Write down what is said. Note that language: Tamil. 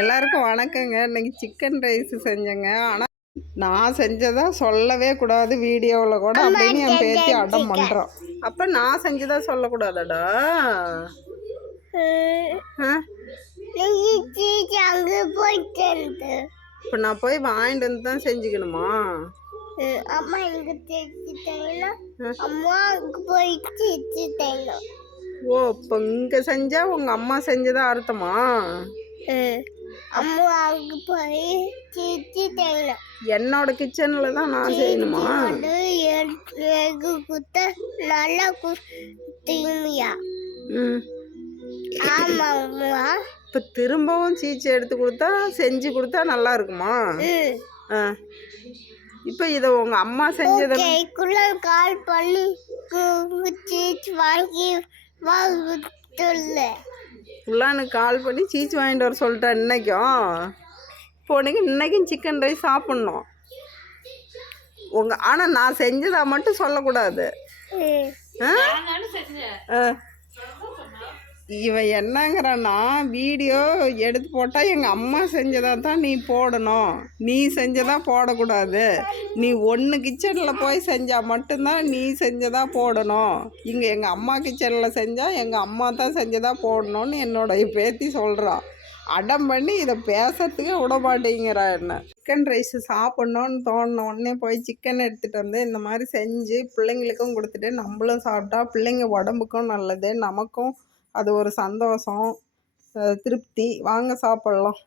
எல்லாருக்கும் வணக்கங்க. இன்னைக்கு சிக்கன் ரைஸ் செஞ்சேங்க. ஆனால் நான் செஞ்சதா சொல்லவே கூடாது வீடியோவில் கூட அப்படின்னு என் பேத்தி அடம் பண்ணுறோம். அப்போ நான் செஞ்சதா சொல்லக்கூடாதடா? இப்போ நான் போய் வாங்கிட்டு வந்து தான் செஞ்சுக்கணுமா? அம்மா எனக்கு தெரிஞ்சுட்டேன்னா அம்மா அங்கே போயிட்டு வச்சுட்டேன். ஓ, இப்போ இங்கே செஞ்சா உங்கள் அம்மா செஞ்சதா அர்த்தமா? அம்மா அங்கே போய் வச்சுட்டேன். என்னோட கிச்சனில் தான் நான் செய்யணுமா? குத்த நல்லா குத்தியா? ஆமாம்மா. இப்போ திரும்பவும் சீச்சு எடுத்து கொடுத்தா செஞ்சு கொடுத்தா நல்லா இருக்குமா? இப்போ இதை உங்கள் அம்மா செஞ்சதை கால் பண்ணி சீச்சு வாங்கி உள்ளானுக்கு கால் பண்ணி சீச்சு வாங்கிட்டு வர சொல்லிட்டேன். இன்னைக்கும் போனீங்க, இன்னைக்கும் சிக்கன் ரைஸ் சாப்பிட்ணும் ஆனால் நான் செஞ்சதா மட்டும் சொல்லக்கூடாது. இவன் என்னங்கிறான்னா, வீடியோ எடுத்து போட்டால் எங்கள் அம்மா செஞ்சதா தான் நீ போடணும், நீ செஞ்சதா போடக்கூடாது, நீ ஒன்று கிச்சனில் போய் செஞ்சால் மட்டும்தான் நீ செஞ்சதா போடணும், இங்கே எங்கள் அம்மா கிச்சனில் செஞ்சால் எங்கள் அம்மா தான் செஞ்சதா போடணும்னு என்னோட பேத்தி சொல்கிறான். அடம் பண்ணி இதை பேசுறதுக்கே விட மாட்டேங்கிறா. என்ன சிக்கன் ரைஸ் சாப்பிட்ணுன்னு தோணுன உடனே போய் சிக்கன் எடுத்துகிட்டு வந்து இந்த மாதிரி செஞ்சு பிள்ளைங்களுக்கும் கொடுத்துட்டு நம்மளும் சாப்பிட்டா பிள்ளைங்க உடம்புக்கும் நல்லது, நமக்கும் அது ஒரு சந்தோஷம், திருப்தி. வாங்க சாப்பிட்லாம்.